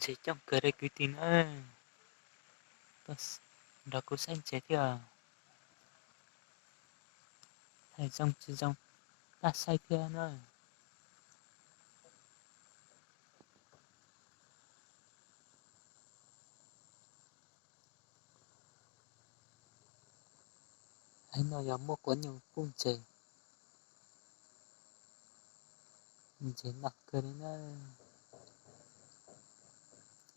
Chỉ trong cái đấy cứ tin ơi. Đó cũng xanh chết kìa. Thầy trong chứ trong. Ta say kìa nữa. Anh nói giống một quán nhiều phung trời. Mình chỉ nặc cười đến nơi.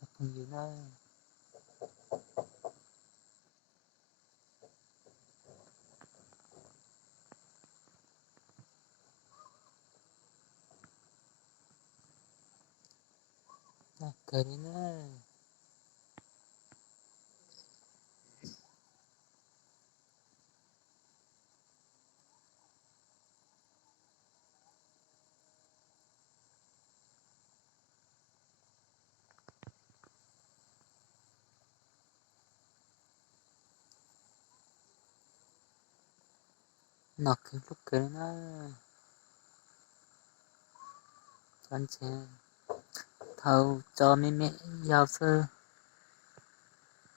Nặc không dưới nơi. Nặc cười đến nơi. Nặc cười lúc cười đến nơi. Con trẻ. Thầu cho mẹ mẹ giao sơ.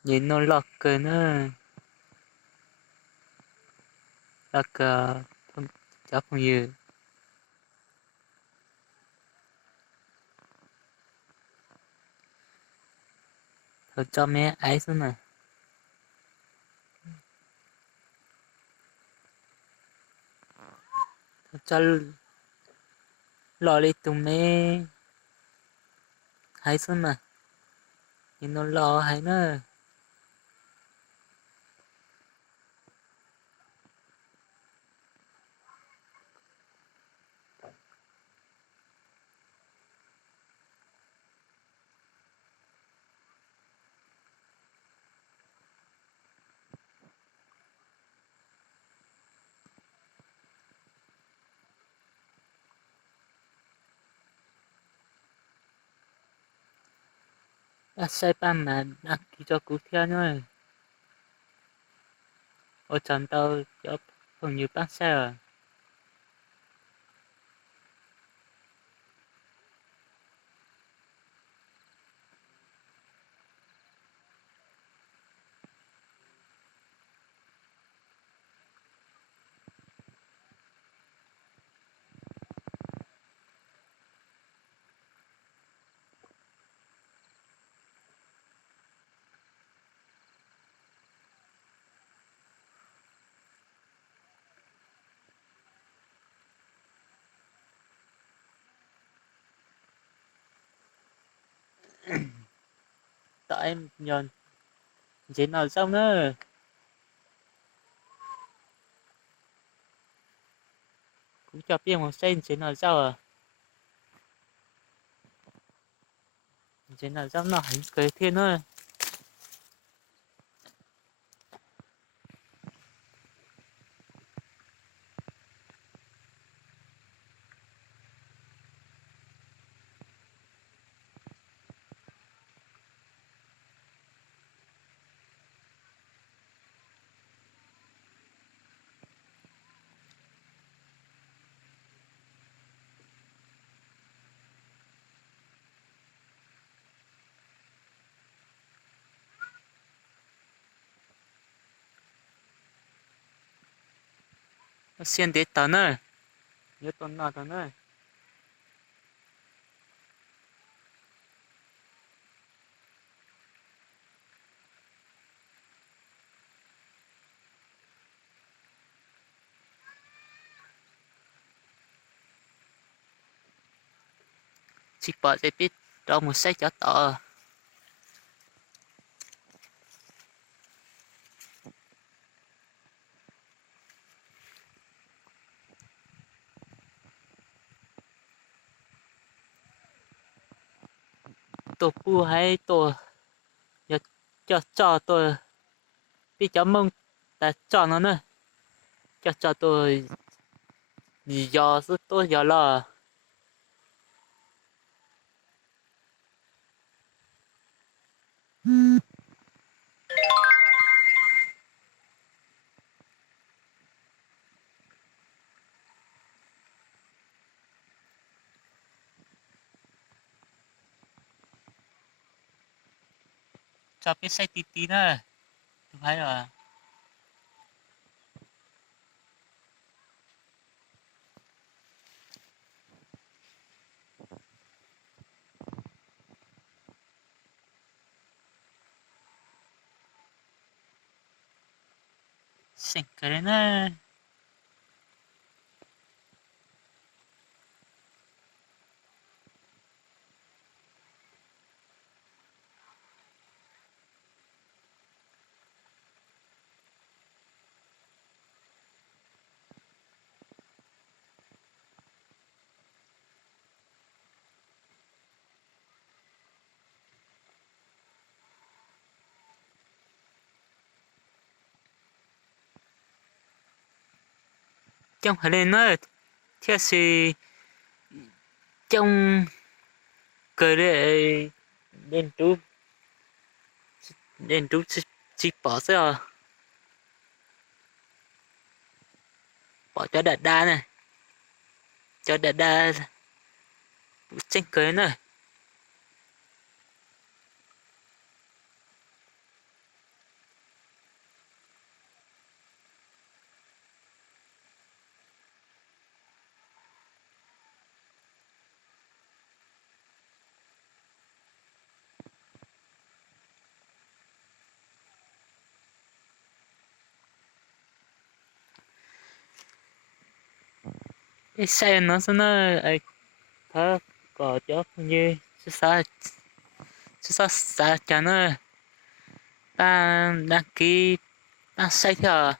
Nhìn nó lọt cười nữa. Lọt không cháu không như. Thầu cho mẹ ấy xuống này. Thầu cho lọ đi tụi mẹ. Hay xuống này. Nhìn nó lọ hay nữa. Sai pan mà đăng ký cho cú theo nữa. Ôi chẳng tao cho phần nhiều bác xe à. Tại em nhòn chế nào xong nữa. Cũng cho biết một sen chế nào sao à. Chế nào xong nó hãy cười thiên nữa. Nó xiên để tấn nữa. Nhớ tuần nào tấn nữa. Chỉ bỏ sẽ biết cho một sách cho tỏ. Tổ phụ hay tổ nhớ cho tôi biết cho mông ta cho nó nữa. Cho tôi do sức tôi do lo. cho biết say tí tí nữa tôi thấy rồi xin cái nữa trong phải lên nữa theo sự trong cái đấy nên chú chỉ bỏ ra bỏ cho đợt đa này cho đợt đa tranh cưới này cái xe nó ấy thở có chỗ như xa cho nó ta đăng ký ta xây theo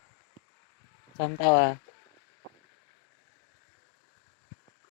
xong tao à